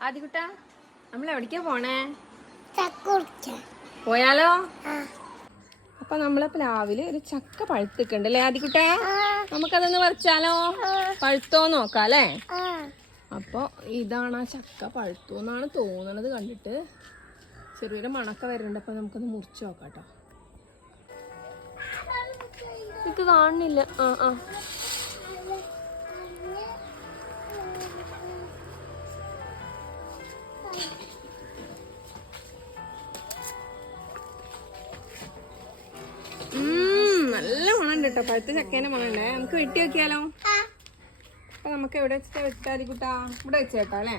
ആദ്യകുട്ടാ നമ്മൾ എവിടേക്കാ പോണേ പോയാലോ? അപ്പൊ നമ്മളെ പ്ലാവിൽ ഒരു ചക്ക പഴുത്തിക്കണ്ട് അല്ലേ ആദ്യകുട്ടാ നമുക്കതൊന്ന് പറിച്ചാലോ? പഴുത്തോ നോക്കാം അല്ലേ? ആ. അപ്പൊ ഇതാണ് ആ ചക്ക പഴുത്തു എന്നാണ് തോന്നണത് കണ്ടിട്ട്. ചെറിയൊരു മണക്ക വരുന്നുണ്ട് അപ്പൊ നമുക്കൊന്ന് മുറിച്ച് നോക്കാം കേട്ടോ. ഇത് കാണുന്നില്ല. ആ ആ. കേട്ടോ. പഴുത്ത ചക്കേനെ മണമുണ്ട് നമുക്ക് വെട്ടി വെക്കിയാലോ അപ്പൊ നമുക്ക് എവിടെ വെച്ചിട്ടാ വെട്ടാതി കുട്ടാ? ഇവിടെ വെച്ചേട്ടോ അല്ലേ?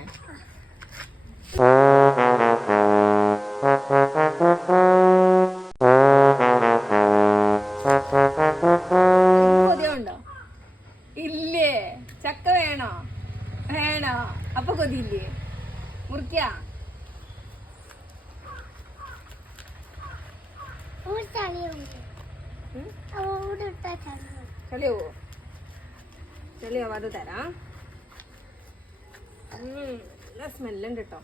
കൊതിയുണ്ടോ? ഇല്ലേ. ചക്ക വേണോ? വേണോ? അപ്പൊ കൊതിയില്ലേ? മുറിക്കാ? ഒരു ചളിയുണ്ട് ചളിയാവോ? ചളിയാവാതെ തരാം. നല്ല സ്മെല്ലുണ്ട് കേട്ടോ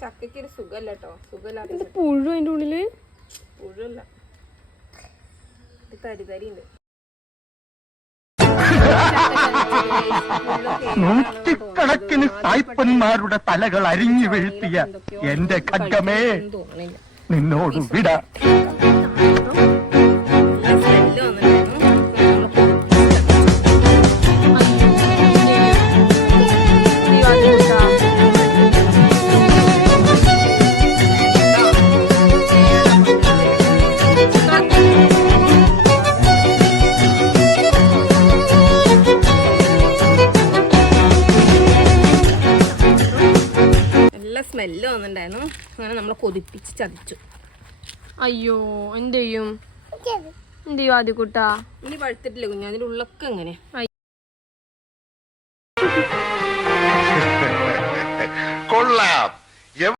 ചക്കയ്ക്ക് ഒരു സുഖമല്ല കേട്ടോ സുഖമില്ലാത്ത പുഴു അതിന്റെ ഉള്ളിൽ? പുഴുല്ല തരി തരി ഉണ്ട് നൂറ്റിക്കണക്കിന് സായ്പന്മാരുടെ തലകൾ അരിഞ്ഞു വീഴ്ത്തിയ എന്റെ ഖഡ്ഗമേ. തോന്നണില്ല നിന്നോട് വിട നല്ല സ്മെല്ല് വന്നിട്ടുണ്ടായിരുന്നു. അങ്ങനെ നമ്മൾ കൊതിപ്പിച്ച് ചതിച്ചു. അയ്യോ എന്ത് ചെയ്യും. എന്ത് ചെയ്യും? ആദ്യ കൂട്ടാ ഇനി പഴുത്തിട്ടില്ല കുഞ്ഞു. അതിന്റെ ഉള്ളൊക്കെ എങ്ങനെ